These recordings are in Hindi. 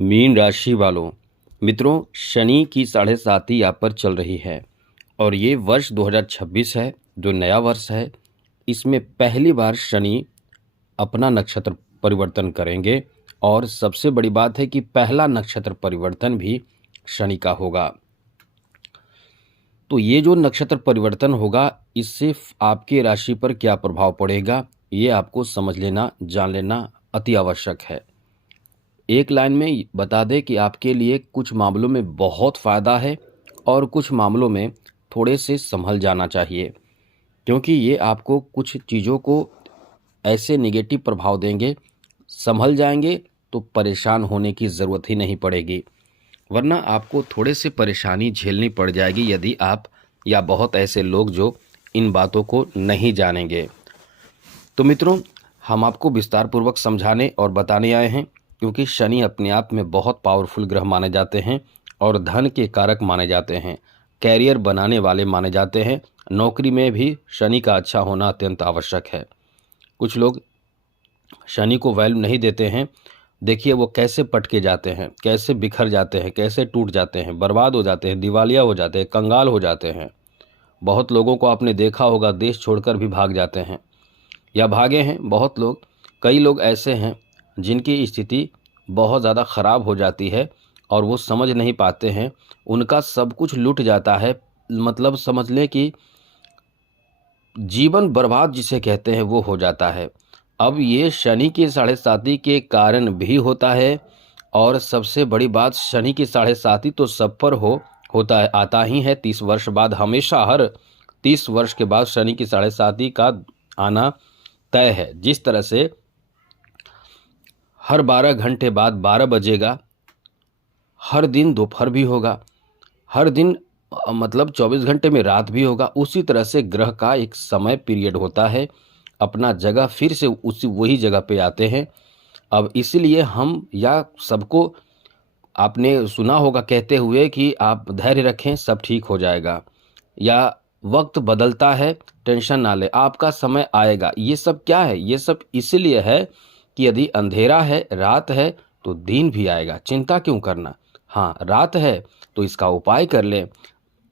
मीन राशि वालों, मित्रों, शनि की 7.5 आप पर चल रही है और ये वर्ष 2026 है जो नया वर्ष है। इसमें पहली बार शनि अपना नक्षत्र परिवर्तन करेंगे और सबसे बड़ी बात है कि पहला नक्षत्र परिवर्तन भी शनि का होगा। तो ये जो नक्षत्र परिवर्तन होगा इससे आपके राशि पर क्या प्रभाव पड़ेगा ये आपको समझ लेना, जान लेना अति आवश्यक है। एक लाइन में बता दें कि आपके लिए कुछ मामलों में बहुत फ़ायदा है और कुछ मामलों में थोड़े से संभल जाना चाहिए, क्योंकि ये आपको कुछ चीज़ों को ऐसे नेगेटिव प्रभाव देंगे। संभल जाएंगे तो परेशान होने की ज़रूरत ही नहीं पड़ेगी, वरना आपको थोड़े से परेशानी झेलनी पड़ जाएगी यदि आप या बहुत ऐसे लोग जो इन बातों को नहीं जानेंगे। तो मित्रों, हम आपको विस्तार पूर्वक समझाने और बताने आए हैं, क्योंकि शनि अपने आप में बहुत पावरफुल ग्रह माने जाते हैं और धन के कारक माने जाते हैं, कैरियर बनाने वाले माने जाते हैं। नौकरी में भी शनि का अच्छा होना अत्यंत आवश्यक है। कुछ लोग शनि को वैल्यू नहीं देते हैं। देखिए वो कैसे पटके जाते हैं, कैसे बिखर जाते हैं, कैसे टूट जाते हैं, बर्बाद हो जाते हैं, दिवालिया हो जाते हैं, कंगाल हो जाते हैं। बहुत लोगों को आपने देखा होगा देश छोड़कर भी भाग जाते हैं या भागे हैं बहुत लोग। कई लोग ऐसे हैं जिनकी स्थिति बहुत ज़्यादा ख़राब हो जाती है और वो समझ नहीं पाते हैं, उनका सब कुछ लुट जाता है। मतलब समझ लें कि जीवन बर्बाद जिसे कहते हैं वो हो जाता है। अब ये शनि की 7.5 के कारण भी होता है और सबसे बड़ी बात, शनि की 7.5 तो सब पर होता है, आता ही है 30 वर्ष बाद। हमेशा हर 30 वर्ष के बाद शनि की 7.5 का आना तय है। जिस तरह से हर 12 घंटे बाद 12 बजेगा, हर दिन दोपहर भी होगा, हर दिन मतलब 24 घंटे में रात भी होगा, उसी तरह से ग्रह का एक समय पीरियड होता है, अपना जगह फिर से वही जगह पे आते हैं। अब इसीलिए हम या सबको आपने सुना होगा कहते हुए कि आप धैर्य रखें, सब ठीक हो जाएगा, या वक्त बदलता है, टेंशन ना ले, आपका समय आएगा। ये सब क्या है? ये सब इसीलिए है कि यदि अंधेरा है, रात है, तो दिन भी आएगा, चिंता क्यों करना। हाँ, रात है तो इसका उपाय कर लें,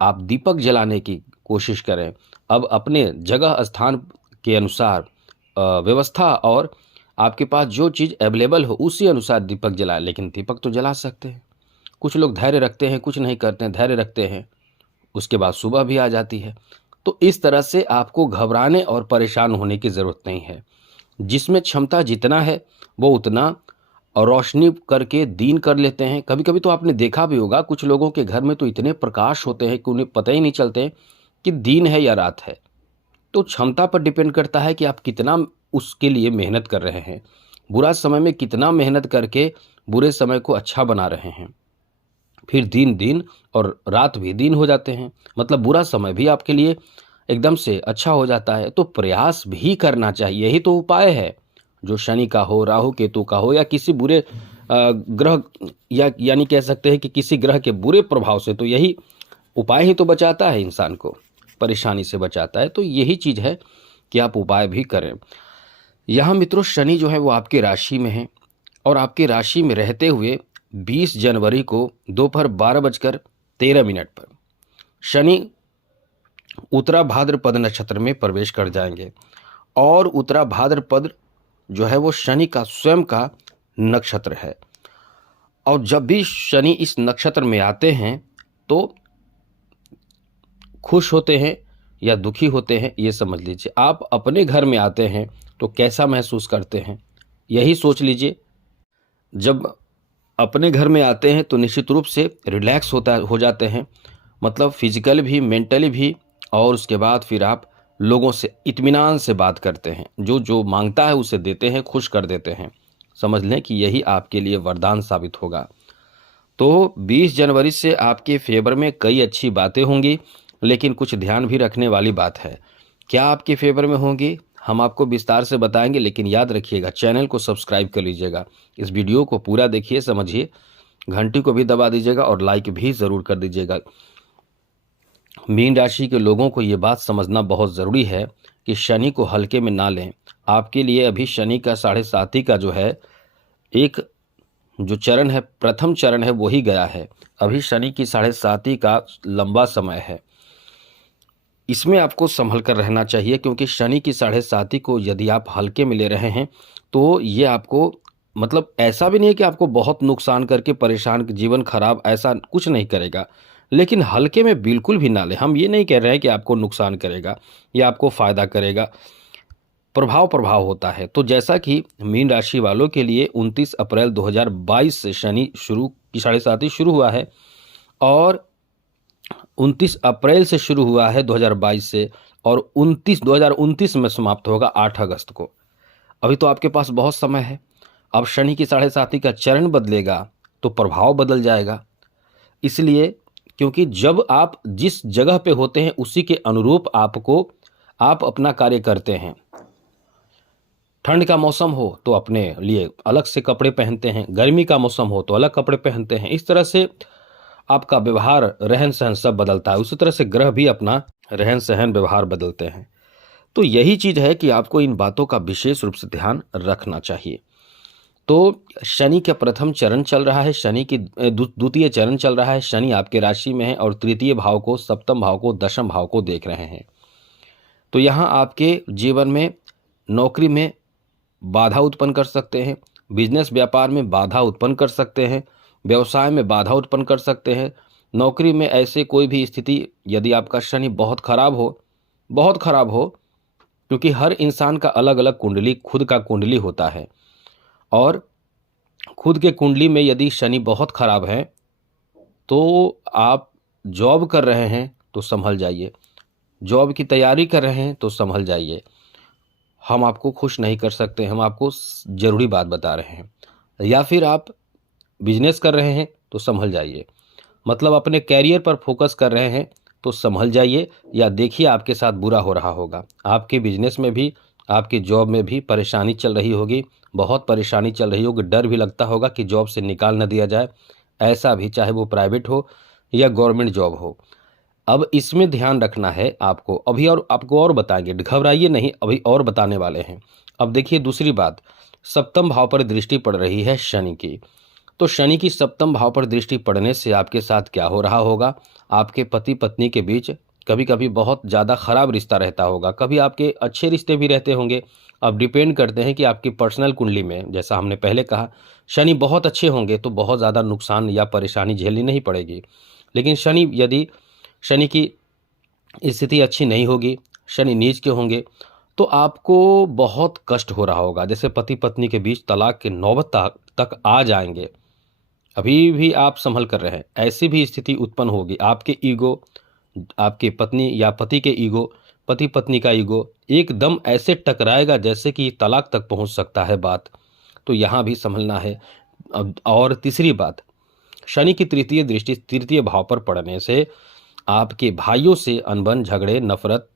आप दीपक जलाने की कोशिश करें। अब अपने जगह स्थान के अनुसार व्यवस्था और आपके पास जो चीज़ अवेलेबल हो उसी अनुसार दीपक जलाएं, लेकिन दीपक तो जला सकते हैं। कुछ लोग धैर्य रखते हैं, कुछ नहीं करते हैं, धैर्य रखते हैं, उसके बाद सुबह भी आ जाती है। तो इस तरह से आपको घबराने और परेशान होने की ज़रूरत नहीं है। जिसमें क्षमता जितना है वो उतना और रोशनी करके दीन कर लेते हैं। कभी कभी तो आपने देखा भी होगा कुछ लोगों के घर में तो इतने प्रकाश होते हैं कि उन्हें पता ही नहीं चलते कि दिन है या रात है। तो क्षमता पर डिपेंड करता है कि आप कितना उसके लिए मेहनत कर रहे हैं, बुरा समय में कितना मेहनत करके बुरे समय को अच्छा बना रहे हैं। फिर दिन दिन और रात भी दिन हो जाते हैं, मतलब बुरा समय भी आपके लिए एकदम से अच्छा हो जाता है। तो प्रयास भी करना चाहिए, यही तो उपाय है। जो शनि का हो, राहु केतु का हो, या किसी बुरे ग्रह या यानी कह सकते हैं कि किसी ग्रह के बुरे प्रभाव से, तो यही उपाय ही तो बचाता है इंसान को, परेशानी से बचाता है। तो यही चीज़ है कि आप उपाय भी करें। यहाँ मित्रों, शनि जो है वो आपकी राशि में है और आपकी राशि में रहते हुए 20 जनवरी को दोपहर 12:13 पर शनि उत्तरा भाद्रपद नक्षत्र में प्रवेश कर जाएंगे। और उत्तरा भाद्रपद जो है वो शनि का स्वयं का नक्षत्र है। और जब भी शनि इस नक्षत्र में आते हैं तो खुश होते हैं या दुखी होते हैं, ये समझ लीजिए। आप अपने घर में आते हैं तो कैसा महसूस करते हैं, यही सोच लीजिए। जब अपने घर में आते हैं तो निश्चित रूप से रिलैक्स हो जाते हैं, मतलब फिजिकल भी, मेंटली भी। और उसके बाद फिर आप लोगों से इत्मीनान से बात करते हैं, जो जो मांगता है उसे देते हैं, खुश कर देते हैं। समझ लें कि यही आपके लिए वरदान साबित होगा। तो 20 जनवरी से आपके फेवर में कई अच्छी बातें होंगी, लेकिन कुछ ध्यान भी रखने वाली बात है। क्या आपके फेवर में होंगी हम आपको विस्तार से बताएंगे, लेकिन याद रखिएगा चैनल को सब्सक्राइब कर लीजिएगा, इस वीडियो को पूरा देखिए, समझिए, घंटी को भी दबा दीजिएगा और लाइक भी ज़रूर कर दीजिएगा। मीन राशि के लोगों को ये बात समझना बहुत ज़रूरी है कि शनि को हल्के में ना लें। आपके लिए अभी शनि का 7.5 का जो है एक जो चरण है, प्रथम चरण है, वही गया है। अभी शनि की 7.5 का लंबा समय है। इसमें आपको संभल कर रहना चाहिए, क्योंकि शनि की 7.5 को यदि आप हल्के में ले रहे हैं तो ये आपको, मतलब ऐसा भी नहीं है कि आपको बहुत नुकसान करके परेशान, जीवन खराब, ऐसा कुछ नहीं करेगा, लेकिन हल्के में बिल्कुल भी ना लें। हम ये नहीं कह रहे हैं कि आपको नुकसान करेगा या आपको फायदा करेगा, प्रभाव होता है। तो जैसा कि मीन राशि वालों के लिए 29 अप्रैल 2022 से शनि शुरू की 7.5 शुरू हुआ है, और 29 अप्रैल से शुरू हुआ है 2022 से, और 2029 में समाप्त होगा 8 अगस्त को। अभी तो आपके पास बहुत समय है। अब शनि की 7.5 का चरण बदलेगा तो प्रभाव बदल जाएगा। इसलिए, क्योंकि जब आप जिस जगह पे होते हैं उसी के अनुरूप आप अपना कार्य करते हैं। ठंड का मौसम हो तो अपने लिए अलग से कपड़े पहनते हैं, गर्मी का मौसम हो तो अलग कपड़े पहनते हैं। इस तरह से आपका व्यवहार, रहन सहन सब बदलता है। उसी तरह से ग्रह भी अपना रहन सहन, व्यवहार बदलते हैं। तो यही चीज है कि आपको इन बातों का विशेष रूप से ध्यान रखना चाहिए। तो शनि का प्रथम चरण चल रहा है, शनि की द्वितीय चरण चल रहा है। शनि आपके राशि में है और तृतीय भाव को, सप्तम भाव को, दशम भाव को देख रहे हैं। तो यहाँ आपके जीवन में, नौकरी में बाधा उत्पन्न कर सकते हैं, बिजनेस व्यापार में बाधा उत्पन्न कर सकते हैं, व्यवसाय में बाधा उत्पन्न कर सकते हैं। नौकरी में ऐसे कोई भी स्थिति, यदि आपका शनि बहुत खराब हो, क्योंकि हर इंसान का अलग अलग कुंडली, खुद का कुंडली होता है, और खुद के कुंडली में यदि शनि बहुत खराब है तो आप जॉब कर रहे हैं तो संभल जाइए, जॉब की तैयारी कर रहे हैं तो संभल जाइए। हम आपको खुश नहीं कर सकते, हम आपको ज़रूरी बात बता रहे हैं। या फिर आप बिजनेस कर रहे हैं तो संभल जाइए, मतलब अपने कैरियर पर फोकस कर रहे हैं तो संभल जाइए, या देखिए आपके साथ बुरा हो रहा होगा। आपके बिजनेस में भी, आपकी जॉब में भी परेशानी चल रही होगी, बहुत परेशानी चल रही होगी, डर भी लगता होगा कि जॉब से निकाल न दिया जाए, ऐसा भी, चाहे वो प्राइवेट हो या गवर्नमेंट जॉब हो। अब इसमें ध्यान रखना है आपको। अभी और आपको और बताएंगे, घबराइए नहीं, अभी और बताने वाले हैं। अब देखिए दूसरी बात, सप्तम भाव पर दृष्टि पड़ रही है शनि की। तो शनि की सप्तम भाव पर दृष्टि पड़ने से आपके साथ क्या हो रहा होगा, आपके पति पत्नी के बीच कभी कभी बहुत ज़्यादा खराब रिश्ता रहता होगा, कभी आपके अच्छे रिश्ते भी रहते होंगे। अब डिपेंड करते हैं कि आपकी पर्सनल कुंडली में, जैसा हमने पहले कहा, शनि बहुत अच्छे होंगे तो बहुत ज़्यादा नुकसान या परेशानी झेलनी नहीं पड़ेगी। लेकिन शनि की स्थिति अच्छी नहीं होगी, शनि नीच के होंगे, तो आपको बहुत कष्ट हो रहा होगा। जैसे पति पत्नी के बीच तलाक के नौबत तक आ जाएंगे, अभी भी आप संभल कर रहे हैं, ऐसी भी स्थिति उत्पन्न होगी। आपके ईगो, आपके पत्नी या पति के ईगो, पति पत्नी का ईगो एकदम ऐसे टकराएगा जैसे कि तलाक तक पहुंच सकता है बात। तो यहाँ भी संभलना है। अब और तीसरी बात, शनि की तृतीय दृष्टि तृतीय भाव पर पड़ने से आपके भाइयों से अनबन, झगड़े, नफरत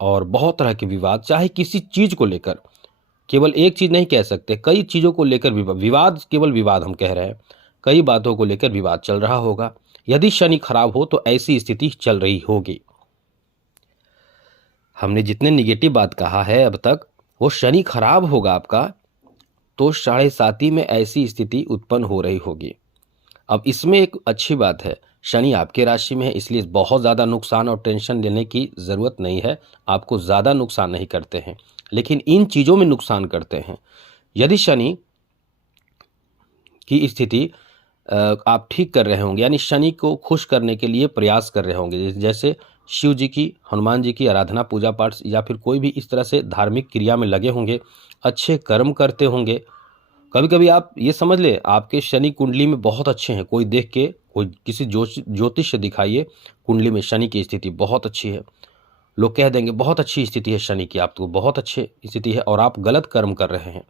और बहुत तरह के विवाद, चाहे किसी चीज को लेकर, केवल एक चीज नहीं कह सकते, कई चीजों को लेकर विवाद, केवल विवाद हम कह रहे हैं, कई बातों को लेकर विवाद चल रहा होगा। यदि शनि खराब हो तो ऐसी स्थिति चल रही होगी। हमने जितने निगेटिव बात कहा है अब तक, वो शनि खराब होगा आपका तो 7.5 में ऐसी स्थिति उत्पन्न हो रही होगी। अब इसमें एक अच्छी बात है, शनि आपके राशि में है, इसलिए बहुत ज़्यादा नुकसान और टेंशन लेने की ज़रूरत नहीं है। आपको ज़्यादा नुकसान नहीं करते हैं, लेकिन इन चीज़ों में नुकसान करते हैं। यदि शनि की स्थिति आप ठीक कर रहे होंगे, यानी शनि को खुश करने के लिए प्रयास कर रहे होंगे, जैसे शिव जी की, हनुमान जी की आराधना, पूजा पाठ, या फिर कोई भी इस तरह से धार्मिक क्रिया में लगे होंगे, अच्छे कर्म करते होंगे। कभी कभी आप ये समझ ले, आपके शनि कुंडली में बहुत अच्छे हैं, कोई देख के, कोई किसी ज्योतिष दिखाइए, कुंडली में शनि की स्थिति बहुत अच्छी है, लोग कह देंगे बहुत अच्छी स्थिति है शनि की, आप तो बहुत अच्छी स्थिति है, और आप गलत कर्म कर रहे हैं।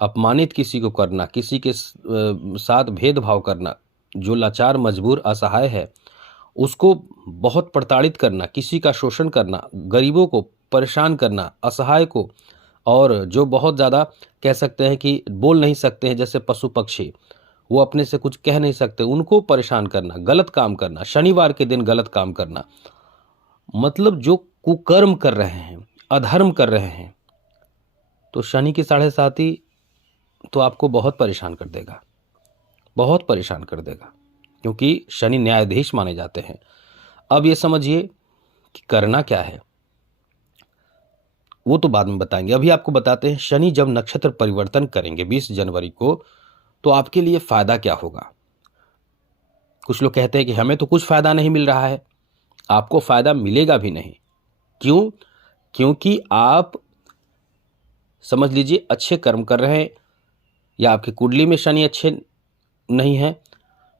अपमानित किसी को करना, किसी के साथ भेदभाव करना, जो लाचार, मजबूर, असहाय है उसको बहुत प्रताड़ित करना, किसी का शोषण करना, गरीबों को परेशान करना, असहाय को, और जो बहुत ज़्यादा कह सकते हैं कि बोल नहीं सकते हैं, जैसे पशु पक्षी, वो अपने से कुछ कह नहीं सकते, उनको परेशान करना, गलत काम करना, शनिवार के दिन गलत काम करना, मतलब जो कुकर्म कर रहे हैं, अधर्म कर रहे हैं, तो शनि की 7.5 तो आपको बहुत परेशान कर देगा। बहुत परेशान कर देगा, क्योंकि शनि न्यायाधीश माने जाते हैं। अब ये समझिए कि करना क्या है, वो तो बाद में बताएंगे। अभी आपको बताते हैं शनि जब नक्षत्र परिवर्तन करेंगे 20 जनवरी को, तो आपके लिए फायदा क्या होगा। कुछ लोग कहते हैं कि हमें तो कुछ फायदा नहीं मिल रहा है। आपको फायदा मिलेगा भी नहीं। क्यों? क्योंकि आप समझ लीजिए अच्छे कर्म कर रहे हैं, या आपकी कुंडली में शनि अच्छे नहीं है,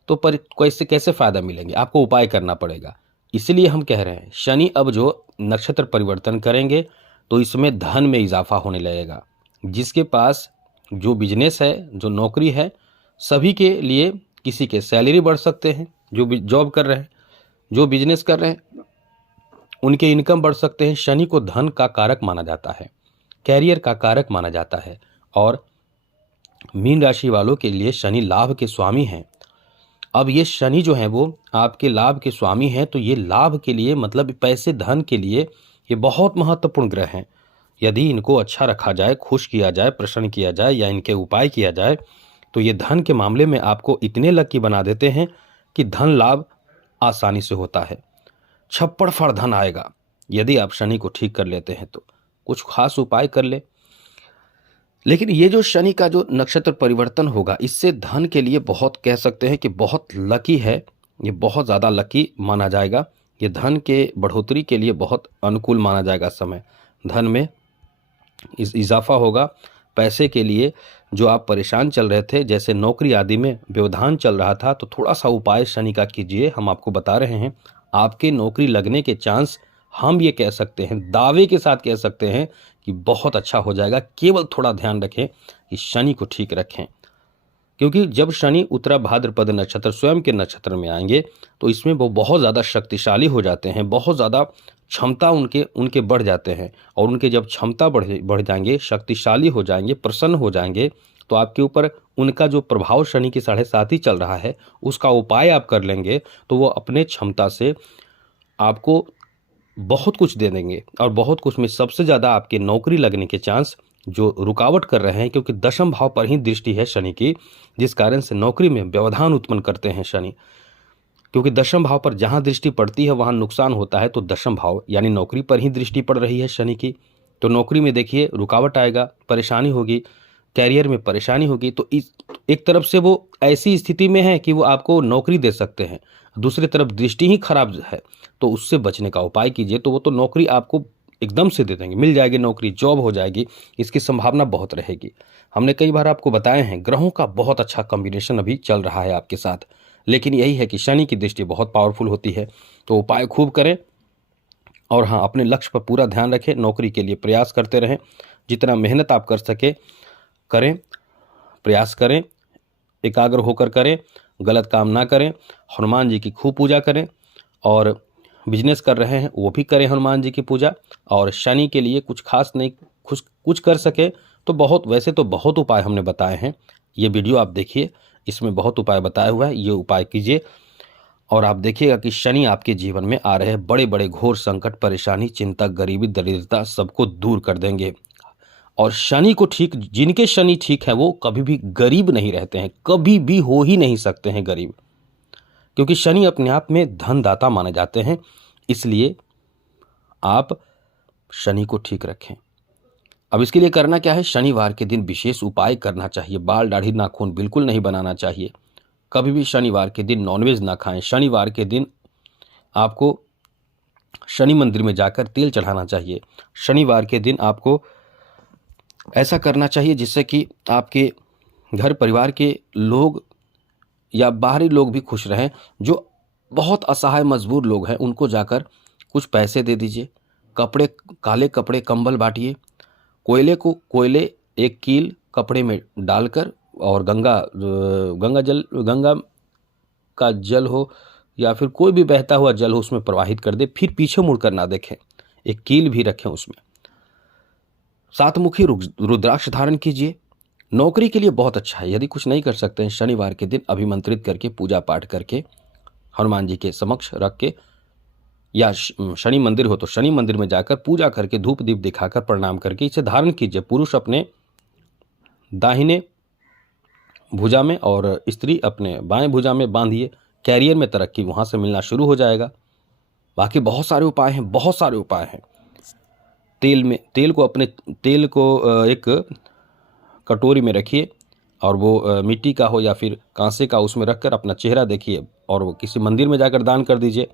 तो पर कैसे फायदा मिलेंगे। आपको उपाय करना पड़ेगा। इसलिए हम कह रहे हैं शनि अब जो नक्षत्र परिवर्तन करेंगे तो इसमें धन में इजाफा होने लगेगा। जिसके पास जो बिजनेस है, जो नौकरी है, सभी के लिए किसी के सैलरी बढ़ सकते हैं, जो भी जॉब कर रहे हैं, जो बिजनेस कर रहे हैं, उनके इनकम बढ़ सकते हैं। शनि को धन का कारक माना जाता है, कैरियर का कारक माना जाता है। और मीन राशि वालों के लिए शनि लाभ के स्वामी हैं। अब ये शनि जो है वो आपके लाभ के स्वामी हैं, तो ये लाभ के लिए मतलब पैसे धन के लिए ये बहुत महत्वपूर्ण ग्रह हैं। यदि इनको अच्छा रखा जाए, खुश किया जाए, प्रसन्न किया जाए, या इनके उपाय किया जाए, तो ये धन के मामले में आपको इतने लकी बना देते हैं कि धन लाभ आसानी से होता है। छप्पड़ फाड़ धन आएगा यदि आप शनि को ठीक कर लेते हैं तो। कुछ खास उपाय कर ले। लेकिन ये जो शनि का जो नक्षत्र परिवर्तन होगा, इससे धन के लिए बहुत कह सकते हैं कि बहुत लकी है। ये बहुत ज़्यादा लकी माना जाएगा। ये धन के बढ़ोतरी के लिए बहुत अनुकूल माना जाएगा समय। धन में इजाफा होगा। पैसे के लिए जो आप परेशान चल रहे थे, जैसे नौकरी आदि में व्यवधान चल रहा था, तो थोड़ा सा उपाय शनि का कीजिए। हम आपको बता रहे हैं आपके नौकरी लगने के चांस, हम ये कह सकते हैं, दावे के साथ कह सकते हैं कि बहुत अच्छा हो जाएगा। केवल थोड़ा ध्यान रखें कि शनि को ठीक रखें, क्योंकि जब शनि उत्तरा भाद्रपद नक्षत्र स्वयं के नक्षत्र में आएंगे तो इसमें वो बहुत ज़्यादा शक्तिशाली हो जाते हैं, बहुत ज़्यादा क्षमता उनके बढ़ जाते हैं। और उनके जब क्षमता बढ़ जाएंगे, शक्तिशाली हो जाएंगे, प्रसन्न हो जाएंगे, तो आपके ऊपर उनका जो प्रभाव शनि की 7.5 ही चल रहा है, उसका उपाय आप कर लेंगे तो वो अपने क्षमता से आपको बहुत कुछ दे देंगे। और बहुत कुछ में सबसे ज़्यादा आपके नौकरी लगने के चांस जो रुकावट कर रहे हैं, क्योंकि दशम भाव पर ही दृष्टि है शनि की, जिस कारण से नौकरी में व्यवधान उत्पन्न करते हैं शनि। क्योंकि दशम भाव पर जहां दृष्टि पड़ती है वहां नुकसान होता है, तो दशम भाव यानी नौकरी पर ही दृष्टि पड़ रही है शनि की, तो नौकरी में देखिए रुकावट आएगा, परेशानी होगी, कैरियर में परेशानी होगी। तो एक तरफ से वो ऐसी स्थिति में है कि वो आपको नौकरी दे सकते हैं, दूसरी तरफ दृष्टि ही खराब है, तो उससे बचने का उपाय कीजिए। तो वो तो नौकरी आपको एकदम से दे देंगे, मिल जाएगी नौकरी, जॉब हो जाएगी, इसकी संभावना बहुत रहेगी। हमने कई बार आपको बताए हैं ग्रहों का बहुत अच्छा कॉम्बिनेशन अभी चल रहा है आपके साथ, लेकिन यही है कि शनि की दृष्टि बहुत पावरफुल होती है। तो उपाय खूब करें, और हाँ, अपने लक्ष्य पर पूरा ध्यान रखें, नौकरी के लिए प्रयास करते रहें, जितना मेहनत आप कर सके करें, प्रयास करें, एकाग्र होकर करें, गलत काम ना करें, हनुमान जी की खूब पूजा करें, और बिजनेस कर रहे हैं वो भी करें हनुमान जी की पूजा। और शनि के लिए कुछ खास नहीं, कुछ कर सके तो बहुत, वैसे तो बहुत उपाय हमने बताए हैं, ये वीडियो आप देखिए, इसमें बहुत उपाय बताया हुआ है, ये उपाय कीजिए और आप देखिएगा कि शनि आपके जीवन में आ रहे बड़े बड़े घोर संकट, परेशानी, चिंता, गरीबी, दरिद्रता सबको दूर कर देंगे। और शनि को ठीक, जिनके शनि ठीक है वो कभी भी गरीब नहीं रहते हैं, कभी भी हो ही नहीं सकते हैं गरीब, क्योंकि शनि अपने आप में धनदाता माने जाते हैं। इसलिए आप शनि को ठीक रखें। अब इसके लिए करना क्या है, शनिवार के दिन विशेष उपाय करना चाहिए। बाल, दाढ़ी, नाखून बिल्कुल नहीं बनाना चाहिए। कभी भी शनिवार के दिन नॉनवेज ना खाएं। शनिवार के दिन आपको शनि मंदिर में जाकर तेल चढ़ाना चाहिए। शनिवार के दिन आपको ऐसा करना चाहिए जिससे कि आपके घर परिवार के लोग या बाहरी लोग भी खुश रहें। जो बहुत असहाय मजबूर लोग हैं उनको जाकर कुछ पैसे दे दीजिए, कपड़े, काले कपड़े, कंबल बांटिए। कोयले एक कील कपड़े में डालकर, और गंगा का जल हो या फिर कोई भी बहता हुआ जल हो उसमें प्रवाहित कर दे, फिर पीछे मुड़कर ना देखें, एक कील भी रखें उसमें। सातमुखी रुद्राक्ष धारण कीजिए। नौकरी के लिए बहुत अच्छा है। यदि कुछ नहीं कर सकते हैं, शनिवार के दिन अभिमंत्रित करके, पूजा पाठ करके, हनुमान जी के समक्ष रख के, या शनि मंदिर हो तो शनि मंदिर में जाकर पूजा करके, धूप दीप दिखाकर, प्रणाम करके इसे धारण कीजिए। पुरुष अपने दाहिने भुजा में और स्त्री अपने बाएं भुजा में बांधिए। कैरियर में तरक्की वहाँ से मिलना शुरू हो जाएगा। बाकी बहुत सारे उपाय हैं, बहुत सारे उपाय हैं। तेल को एक कटोरी में रखिए और वो मिट्टी का हो या फिर कांसे का, उसमें रखकर अपना चेहरा देखिए और वो किसी मंदिर में जाकर दान कर दीजिए।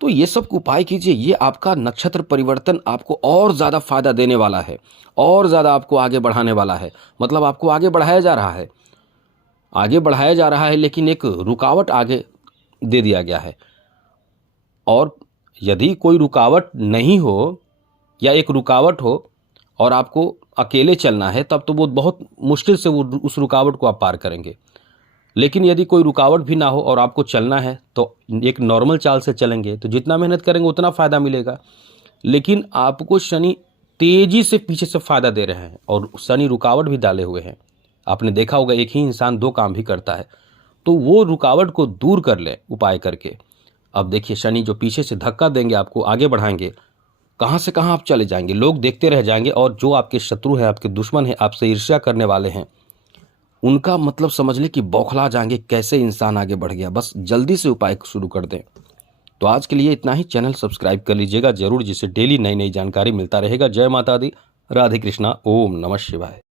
तो ये सब उपाय कीजिए। ये आपका नक्षत्र परिवर्तन आपको और ज़्यादा फायदा देने वाला है, और ज़्यादा आपको आगे बढ़ाने वाला है। मतलब आपको आगे बढ़ाया जा रहा है, आगे बढ़ाया जा रहा है, लेकिन एक रुकावट आगे दे दिया गया है। और यदि कोई रुकावट नहीं हो या एक रुकावट हो और आपको अकेले चलना है, तब तो वो बहुत मुश्किल से वो उस रुकावट को आप पार करेंगे। लेकिन यदि कोई रुकावट भी ना हो और आपको चलना है तो एक नॉर्मल चाल से चलेंगे, तो जितना मेहनत करेंगे उतना फ़ायदा मिलेगा। लेकिन आपको शनि तेज़ी से पीछे से फ़ायदा दे रहे हैं और शनि रुकावट भी डाले हुए हैं। आपने देखा होगा एक ही इंसान 2 काम भी करता है, तो वो रुकावट को दूर कर ले उपाय करके। अब देखिए शनि जो पीछे से धक्का देंगे, आपको आगे बढ़ाएंगे, कहाँ से कहाँ आप चले जाएंगे, लोग देखते रह जाएंगे। और जो आपके शत्रु हैं, आपके दुश्मन हैं, आपसे ईर्ष्या करने वाले हैं, उनका मतलब समझ लें कि बौखला जाएंगे, कैसे इंसान आगे बढ़ गया। बस जल्दी से उपाय शुरू कर दें। तो आज के लिए इतना ही। चैनल सब्सक्राइब कर लीजिएगा जरूर, जिससे डेली नई नई जानकारी मिलता रहेगा। जय माता दी, राधे कृष्णा, ओम नमः शिवाय।